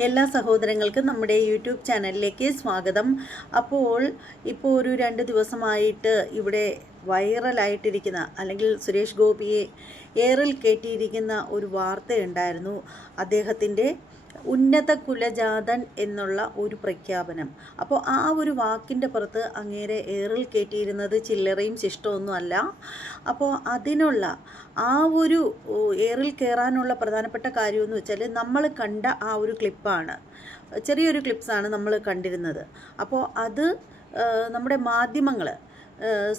എല്ലാ സഹോദരങ്ങൾക്കും നമ്മുടെ യൂട്യൂബ് ചാനലിലേക്ക് സ്വാഗതം. ഇപ്പോൾ ഒരു 2 ദിവസമായിട്ട് ഇവിടെ വൈറലായിട്ടിരിക്കുന്ന, അല്ലെങ്കിൽ സുരേഷ് ഗോപിയെ എയറിൽ കയറ്റിയിരിക്കുന്ന ഒരു വാർത്തയുണ്ടായിരുന്നു. അദ്ദേഹത്തിൻ്റെ ഉന്നത കുലജാതൻ എന്നുള്ള ഒരു പ്രഖ്യാപനം. അപ്പോൾ ആ ഒരു വാക്കിൻ്റെ പുറത്ത് അങ്ങേരെ എയറിൽ കയറ്റിയിരുന്നത് ചില്ലറയും ശിഷ്ടമൊന്നും അല്ല. അപ്പോൾ അതിനുള്ള ആ ഒരു എയറിൽ കയറാനുള്ള പ്രധാനപ്പെട്ട കാര്യമെന്ന് വെച്ചാൽ നമ്മൾ കണ്ട ആ ഒരു ക്ലിപ്പാണ്. ചെറിയൊരു ക്ലിപ്സാണ് നമ്മൾ കണ്ടിരുന്നത്. അപ്പോൾ അത് നമ്മുടെ മാധ്യമങ്ങൾ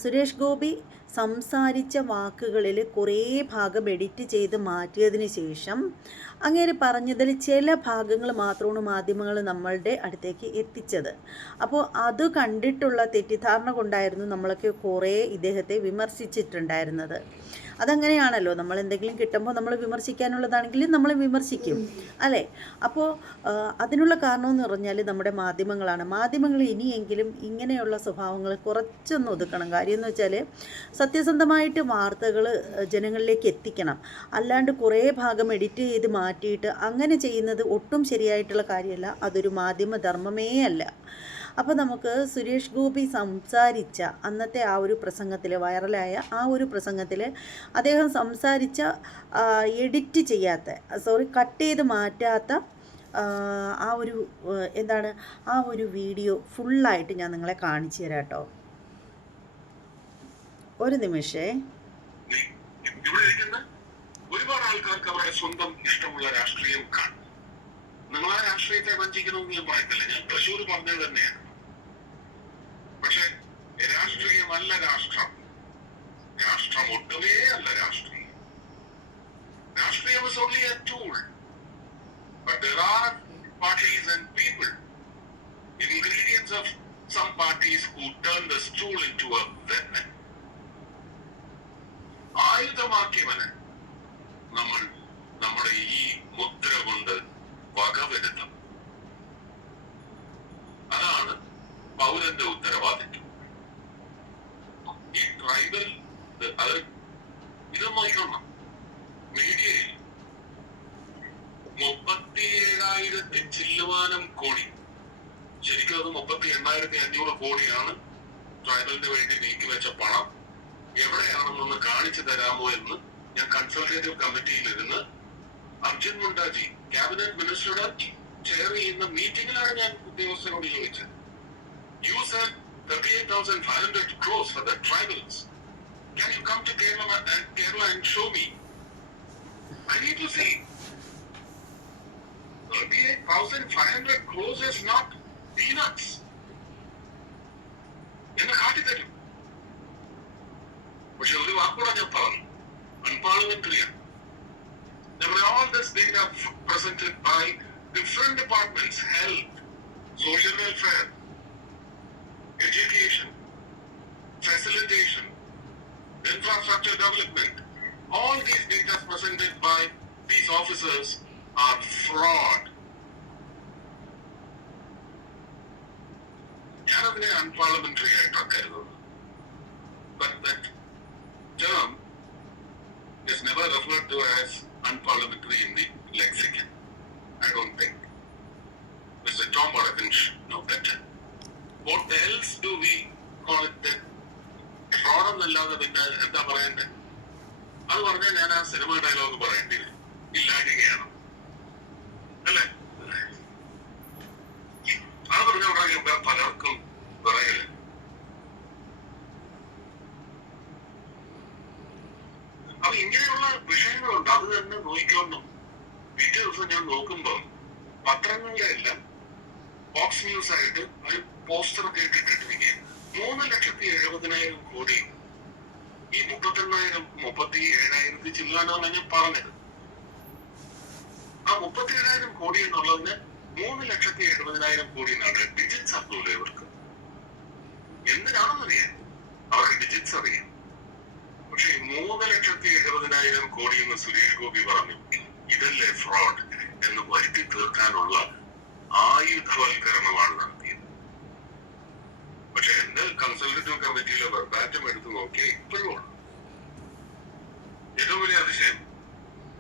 സുരേഷ് ഗോപി സംസാരിച്ച വാക്കുകളിൽ കുറേ ഭാഗം എഡിറ്റ് ചെയ്ത് മാറ്റിയതിന് ശേഷം അങ്ങേര് പറഞ്ഞതിൽ ചില ഭാഗങ്ങൾ മാത്രമാണ് മാധ്യമങ്ങൾ നമ്മളുടെ അടുത്തേക്ക് എത്തിച്ചത്. അപ്പോൾ അത് കണ്ടിട്ടുള്ള തെറ്റിദ്ധാരണ കൊണ്ടായിരുന്നു നമ്മളൊക്കെ കുറേ ഇദ്ദേഹത്തെ വിമർശിച്ചിട്ടുണ്ടായിരുന്നത്. അതങ്ങനെയാണല്ലോ, നമ്മൾ എന്തെങ്കിലും കിട്ടുമ്പോൾ നമ്മൾ വിമർശിക്കാനുള്ളതാണെങ്കിൽ നമ്മൾ വിമർശിക്കും, അല്ലേ? അപ്പോൾ അതിനുള്ള കാരണമെന്ന് പറഞ്ഞാൽ നമ്മുടെ മാധ്യമങ്ങളാണ്. മാധ്യമങ്ങൾ ഇനിയെങ്കിലും ഇങ്ങനെയുള്ള സ്വഭാവങ്ങൾ കുറച്ചൊന്ന് ഒതുക്കണം. കാര്യം എന്ന് വെച്ചാൽ സത്യസന്ധമായിട്ട് വാർത്തകൾ ജനങ്ങളിലേക്ക് എത്തിക്കണം. അല്ലാണ്ട് കുറേ ഭാഗം എഡിറ്റ് ചെയ്ത് മാറ്റിയിട്ട് അങ്ങനെ ചെയ്യുന്നത് ഒട്ടും ശരിയായിട്ടുള്ള കാര്യമല്ല. അതൊരു മാധ്യമധർമ്മമേ അല്ല. അപ്പോൾ നമുക്ക് സുരേഷ് ഗോപി സംസാരിച്ച അന്നത്തെ ആ ഒരു പ്രസംഗത്തിൽ, വൈറലായ ആ ഒരു പ്രസംഗത്തിൽ അദ്ദേഹം സംസാരിച്ച എഡിറ്റ് ചെയ്യാത്ത, കട്ട് ചെയ്ത് മാറ്റാത്ത ആ ഒരു ആ ഒരു വീഡിയോ ഫുള്ളായിട്ട് ഞാൻ നിങ്ങളെ കാണിച്ചു തരാം കേട്ടോ. ഒരു നിമിഷേ. ഒരുപാട് ആൾക്കാർക്ക് അവരുടെ സ്വന്തം ഇഷ്ടമുള്ള രാഷ്ട്രീയം കാണും. നിങ്ങൾ ആ രാഷ്ട്രീയത്തെ വഞ്ചിക്കണമെങ്കിലും പറയത്തില്ല. ഞാൻ തൃശ്ശൂർ പറഞ്ഞത് തന്നെയാണ്. പക്ഷെ രാഷ്ട്രീയമല്ല രാഷ്ട്രം. രാഷ്ട്രം ഒട്ടുമേ അല്ല രാഷ്ട്രീയം. രാഷ്ട്രീയം is only a tool. But there are parties and people, ingredients of some parties who turn the stool into a weapon. ആയുധമാക്കിയവന് നമ്മൾ നമ്മുടെ ഈ മുദ്ര കൊണ്ട് വകവരുത്തം. അതാണ് പൗരന്റെ ഉത്തരവാദിത്വം. ഈ ട്രൈബൽ ഇത് നോക്കണം. മീഡിയയിൽ 37,000 ചില്ലുവാനം കോടി, ശരിക്കും അത് 38,500 കോടിയാണ് ട്രൈബലിന് വേണ്ടി നീക്കിവെച്ച പണം. എവിടെയാണെന്നൊന്ന് കാണിച്ചു തരാമോ എന്ന് ഞാൻ കൺസൾട്ടേറ്റീവ് കമ്മിറ്റിയിൽ ഇരുന്ന് അർജുൻ മുണ്ടാജി ക്യാബിനറ്റ് മിനിസ്റ്ററുടെ ചെയർ ചെയ്യുന്ന മീറ്റിംഗിലാണ് ഞാൻ ഉദ്യോഗസ്ഥരോട് ചോദിച്ചത്. You said 38,500 crores for the tribals. Can you come to Kerala and show me? I need to see. 38,500 crores is not peanuts. എന്ന് കാട്ടിത്തരും. പക്ഷെ ഒരു വാക്കുകൂടെ ഞാൻ പറഞ്ഞു, അൺപാർലമെന്ററിയാണ്. All this data presented by different departments: health, social welfare, education, facilitation, infrastructure development. All these data presented by these officers are fraud. ഞാനതിനെ unparliamentary ആയിട്ടാണ് കരുതുന്നത്. But that term is never referred to as unparliamentary in the lexicon. I don't think. Mr. Tom Vadakan should know better. What else do we call it then? Fraud എന്നല്ലാതെ പിന്നെ എന്താ പറയണ്ടേ? അത് പറഞ്ഞാൽ ഞാൻ ആ സിനിമ ഡയലോഗ് പറയേണ്ടി വരും. ഇല്ലാടികയാണ്, അല്ലേ? അത് പറഞ്ഞ പലർക്കും പറയല്. അപ്പൊ ഇങ്ങനെയുള്ള വിഷയങ്ങളുണ്ട്. അത് തന്നെ നോക്കിക്കൊണ്ടും പിറ്റേ ദിവസം ഞാൻ നോക്കുമ്പോൾ പത്രങ്ങളുടെ എല്ലാം ഫോക്സ് ന്യൂസ് ആയിട്ട് ഒരു പോസ്റ്ററൊക്കെ ഇട്ടിട്ടിരിക്കുകയാണ്. 3,70,000 കോടി ഈ 38,000 ചില്ലാനാണ് ഞാൻ പറഞ്ഞത്. ആ 37,000 കോടി എന്നുള്ളതിന് 3,70,000 കോടി എന്നാണ് ഡിജിറ്റ്സ് അറിഞ്ഞൂല ഇവർക്ക്. എന്തിനാണെന്നറിയാം, അവർക്ക് ഡിജിറ്റ്സ് അറിയാം. പക്ഷെ 3,70,000 കോടി എന്ന് സുരേഷ് ഗോപി പറഞ്ഞു. ഇതല്ലേ ഫ്രോഡ് എന്ന് വരുത്തി തീർക്കാനുള്ള ആയുധവൽക്കരണമാണ് നടത്തിയത്. പക്ഷെ എന്റെ കൺസൾട്ടേറ്റീവ് കമ്മിറ്റിയിലെ വെർബാറ്റം എടുത്ത് നോക്കിയാൽ ഇപ്പോഴും ഏറ്റവും വലിയ അതിശയം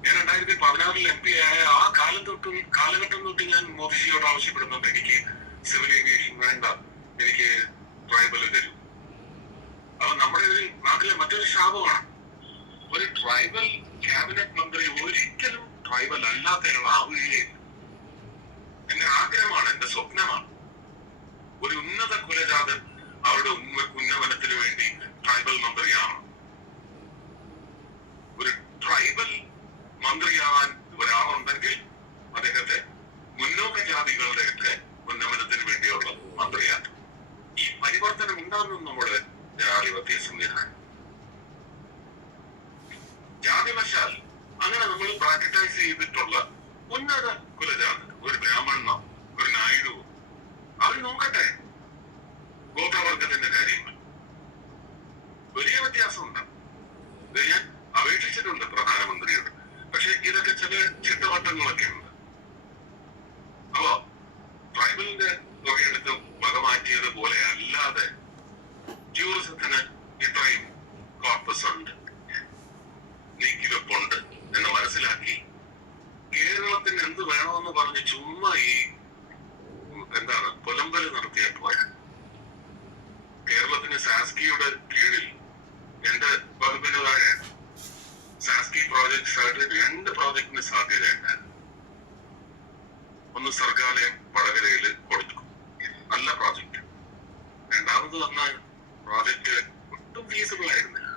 ഞാൻ 2016 MP ആയ ആ കാലഘട്ടം തൊട്ട് ഞാൻ മോദിജിയോട് ആവശ്യപ്പെടുന്നുണ്ട്, എനിക്ക് സിവിൽ ഏവിയേഷൻ വേണ്ട, എനിക്ക് ട്രൈബൽ തരും. അപ്പൊ നമ്മുടെ നാട്ടിലെ മറ്റൊരു ശാപമാണ്, ഒരു ട്രൈബൽ ക്യാബിനറ്റ് മന്ത്രി ഒരിക്കലും ട്രൈബൽ അല്ലാത്തയാളാവുകയില്ല. എന്റെ ആഗ്രഹമാണ്, എന്റെ സ്വപ്നമാണ്, ഒരു ഉന്നത കുലജാതൻ അവരുടെ ഉന്നമനത്തിന് വേണ്ടി ട്രൈബൽ മന്ത്രിയാണ്. ഒരു ട്രൈബൽ മന്ത്രിയാവാൻ ഒരാളുണ്ടെങ്കിൽ അദ്ദേഹത്തെ മുന്നോക്ക ജാതികളുടെ ഒക്കെ ഉന്നമനത്തിന് വേണ്ടിയുള്ള മന്ത്രിയാണ്. ഈ പരിവർത്തനം ഉണ്ടാകും നമ്മുടെ ജനാധിപത്യ സംവിധാനം. ജാതിവശാൽ അങ്ങനെ നമ്മൾ പ്രാക്ടിക്കൈസ് ചെയ്തിട്ടുള്ള ഉന്നത കുലജാതി, ഒരു ബ്രാഹ്മണനോ ഒരു നായിഡുവോ, അവർ നോക്കട്ടെ ഗോത്രവർഗത്തിന്റെ കാര്യങ്ങൾ. വലിയ വ്യത്യാസമുണ്ട്. ഇത് ഞാൻ അപേക്ഷിച്ചിട്ടുണ്ട് പ്രധാനമന്ത്രിയോട്. പക്ഷെ ഇതൊക്കെ ചില ചിട്ടവട്ടങ്ങളൊക്കെ ഉണ്ട്. അപ്പോ ട്രൈബലിന്റെ തുകയെടുത്ത് വകമാറ്റിയത് പോലെ അല്ലാതെ ടൂറിസത്തിന് ഇത്രയും കോർപ്പസ് ഉണ്ട്, നീക്കിവെപ്പുണ്ട് എന്ന് മനസ്സിലാക്കി കേരളത്തിന് എന്ത് വേണമെന്ന് പറഞ്ഞ് ചുമ്മാ ഈ കൊലമ്പല് നടത്തിയ പോയാൽ കേരളത്തിന് സാസ്കിയുടെ കീഴിൽ എന്റെ വകുപ്പിന് താഴെ സാസ്കി പ്രോജക്ട്സ് ആയിട്ട് 2 പ്രോജക്ടിന് സാധ്യതയുണ്ടായിരുന്നു. ഒന്ന് സർഗാലയം വടകരയിൽ കൊടുത്തു, നല്ല പ്രോജക്റ്റ്. രണ്ടാമത് വന്ന പ്രോജക്റ്റ് ഒട്ടും ഫീസിബിൾ ആയിരുന്നില്ല.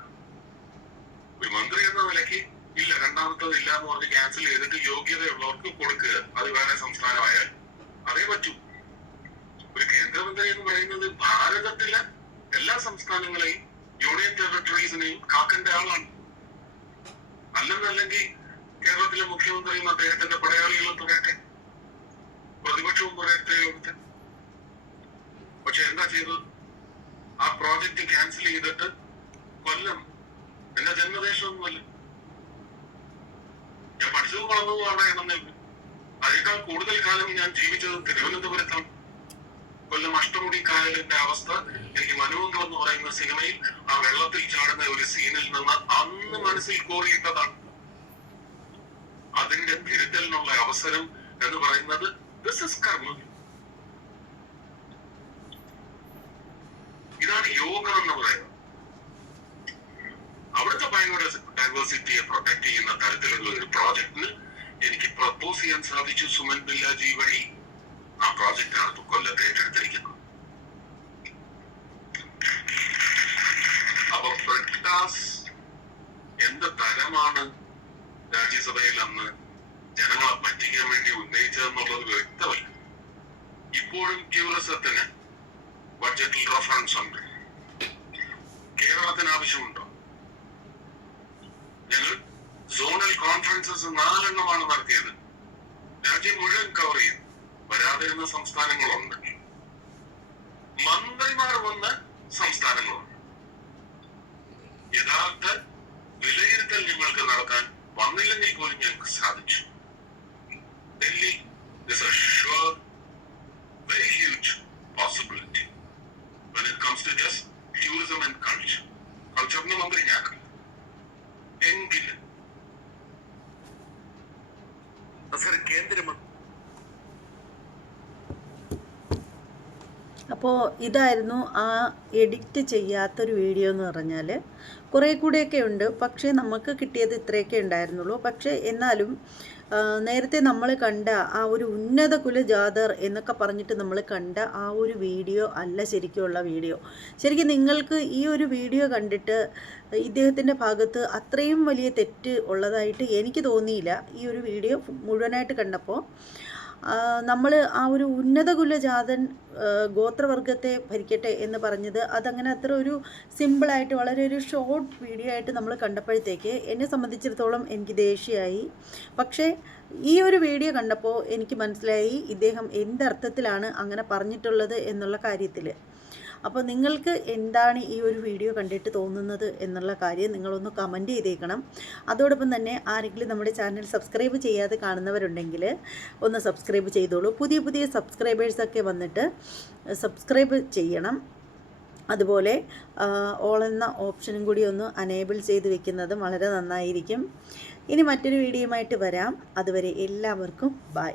ഒരു മന്ത്രി എന്ന നിലയ്ക്ക് ഇല്ല, രണ്ടാമത്തത് ഇല്ല എന്ന് പറഞ്ഞ് ക്യാൻസൽ ചെയ്തിട്ട് യോഗ്യതയുള്ളവർക്ക് കൊടുക്കുക, അത് വേറെ സംസ്ഥാനമായാൽ അതേ പറ്റൂ. ഒരു കേന്ദ്രമന്ത്രി എന്ന് പറയുന്നത് ഭാരതത്തിലെ എല്ലാ സംസ്ഥാനങ്ങളെയും യൂണിയൻ ടെറിട്ടറീസിനെയും കാക്കേണ്ട ആളാണ്. അല്ലെന്നല്ലെങ്കിൽ കേരളത്തിലെ മുഖ്യമന്ത്രിയും അദ്ദേഹത്തിന്റെ പടയാളികളും പറയട്ടെ, പ്രതിപക്ഷവും പറയട്ടെ. പക്ഷെ എന്താ ചെയ്തത്? ആ പ്രോജക്റ്റ് ക്യാൻസൽ ചെയ്തിട്ട് കൊല്ലം എന്റെ ജന്മദേശമൊന്നുമല്ല, ഞാൻ പഠിച്ചതും വളർന്നതും അവിടെയാണെന്നേ. അതിനേക്കാൾ കൂടുതൽ കാലം ഞാൻ ജീവിച്ചത് തിരുവനന്തപുരത്താണ്. കൊല്ലം അഷ്ടമുടി കായലിന്റെ അവസ്ഥ എനിക്ക് മനുവങ്കം എന്ന് പറയുന്ന സിനിമയിൽ ആ വെള്ളത്തിൽ ചാടുന്ന ഒരു സീനിൽ നിന്ന് അന്ന് മനസ്സിൽ കോറിയിട്ടതാണ്. അതിന്റെ തിരുത്തലിനുള്ള അവസരം എന്ന് പറയുന്നത് കർമ്മം. ഇതാണ് യോഗം എന്ന് പറയുന്നത്. അവിടുത്തെ ബയോഡൈവേഴ്സിറ്റിയെ പ്രൊട്ടക്ട് ചെയ്യുന്ന തരത്തിലുള്ള ഒരു പ്രോജക്റ്റിന് എനിക്ക് പ്രപ്പോസ് ചെയ്യാൻ സാധിച്ചു സുമൻ ബില്ലാജി വഴി. ആ പ്രോജക്റ്റാണ് ഇപ്പൊ കൊല്ലത്തെ ഏറ്റെടുത്തിരിക്കുന്നത്. അപ്പൊ പ്രകാശ് എന്ത് തരമാണ് രാജ്യസഭയിൽ അന്ന് ജനങ്ങളെ പറ്റിക്കാൻ വേണ്ടി ഉന്നയിച്ചതെന്നുള്ളത് വ്യക്തമല്ല. ഇപ്പോഴും ടൂറിസത്തിന് ബഡ്ജറ്റിൽ റഫറൻസ് ഉണ്ട്. കേരളത്തിന് ആവശ്യമുണ്ടോ? ഞങ്ങൾ സോണൽ കോൺഫറൻസസ് 4 നടത്തിയത്. രാജ്യം മുഴുവൻ കവർ ചെയ്തു. വരാതിരുന്ന സംസ്ഥാനങ്ങളുണ്ട്, മന്ത്രിമാർ വന്ന സംസ്ഥാനങ്ങളുണ്ട്. യഥാർത്ഥ വിലയിരുത്തൽ ഞങ്ങൾക്ക് നടത്താൻ വന്നില്ലെങ്കിൽ പോലും ഞങ്ങൾക്ക് സാധിച്ചു. Delhi is a sure, very huge possibility when it comes to just tourism and culture. കൾച്ചറിന് മന്ത്രി ഞാനാണ്. എങ്കിലും കേന്ദ്രമന്ത്രി അപ്പോൾ ഇതായിരുന്നു ആ എഡിറ്റ് ചെയ്യാത്തൊരു വീഡിയോ എന്ന് പറഞ്ഞാൽ. കുറേ കൂടെയൊക്കെ ഉണ്ട്, പക്ഷേ നമുക്ക് കിട്ടിയത് ഇത്രയൊക്കെ ഉണ്ടായിരുന്നുള്ളൂ. പക്ഷേ എന്നാലും നേരത്തെ നമ്മൾ കണ്ട ആ ഒരു ഉന്നത കുലജാതർ എന്നൊക്കെ പറഞ്ഞിട്ട് നമ്മൾ കണ്ട ആ ഒരു വീഡിയോ അല്ല ശരിക്കുമുള്ള വീഡിയോ. ശരിക്കും നിങ്ങൾക്ക് ഈ ഒരു വീഡിയോ കണ്ടിട്ട് ഇദ്ദേഹത്തിൻ്റെ ഭാഗത്ത് അത്രയും വലിയ തെറ്റ് ഉള്ളതായിട്ട് എനിക്ക് തോന്നിയില്ല. ഈ ഒരു വീഡിയോ മുഴുവനായിട്ട് കണ്ടപ്പോൾ നമ്മൾ ആ ഒരു ഉന്നത കുലജാതൻ ഗോത്രവർഗത്തെ ഭരിക്കട്ടെ എന്ന് പറഞ്ഞത് അതങ്ങനെ അത്ര ഒരു സിമ്പിളായിട്ട് വളരെ ഒരു ഷോർട്ട് വീഡിയോ ആയിട്ട് നമ്മൾ കണ്ടപ്പോഴത്തേക്ക് എന്നെ സംബന്ധിച്ചിടത്തോളം എനിക്ക് ദേഷ്യമായി. പക്ഷേ ഈ ഒരു വീഡിയോ കണ്ടപ്പോൾ എനിക്ക് മനസ്സിലായി ഇദ്ദേഹം എന്തർത്ഥത്തിലാണ് അങ്ങനെ പറഞ്ഞിട്ടുള്ളത് എന്നുള്ള കാര്യത്തിൽ. അപ്പോൾ നിങ്ങൾക്ക് എന്താണ് ഈ ഒരു വീഡിയോ കണ്ടിട്ട് തോന്നുന്നത് എന്നുള്ള കാര്യം നിങ്ങളൊന്ന് കമൻറ്റ് ചെയ്തേക്കണം. അതോടൊപ്പം തന്നെ ആരെങ്കിലും നമ്മുടെ ചാനൽ സബ്സ്ക്രൈബ് ചെയ്യാതെ കാണുന്നവരുണ്ടെങ്കിൽ ഒന്ന് സബ്സ്ക്രൈബ് ചെയ്തോളൂ. പുതിയ സബ്സ്ക്രൈബേഴ്സൊക്കെ വന്നിട്ട് സബ്സ്ക്രൈബ് ചെയ്യണം. അതുപോലെ ഓൾ എന്ന ഓപ്ഷനും കൂടി ഒന്ന് അനേബിൾ ചെയ്ത് വെക്കുന്നതും വളരെ നന്നായിരിക്കും. ഇനി മറ്റൊരു വീഡിയോയുമായിട്ട് വരാം. അതുവരെ എല്ലാവർക്കും ബൈ.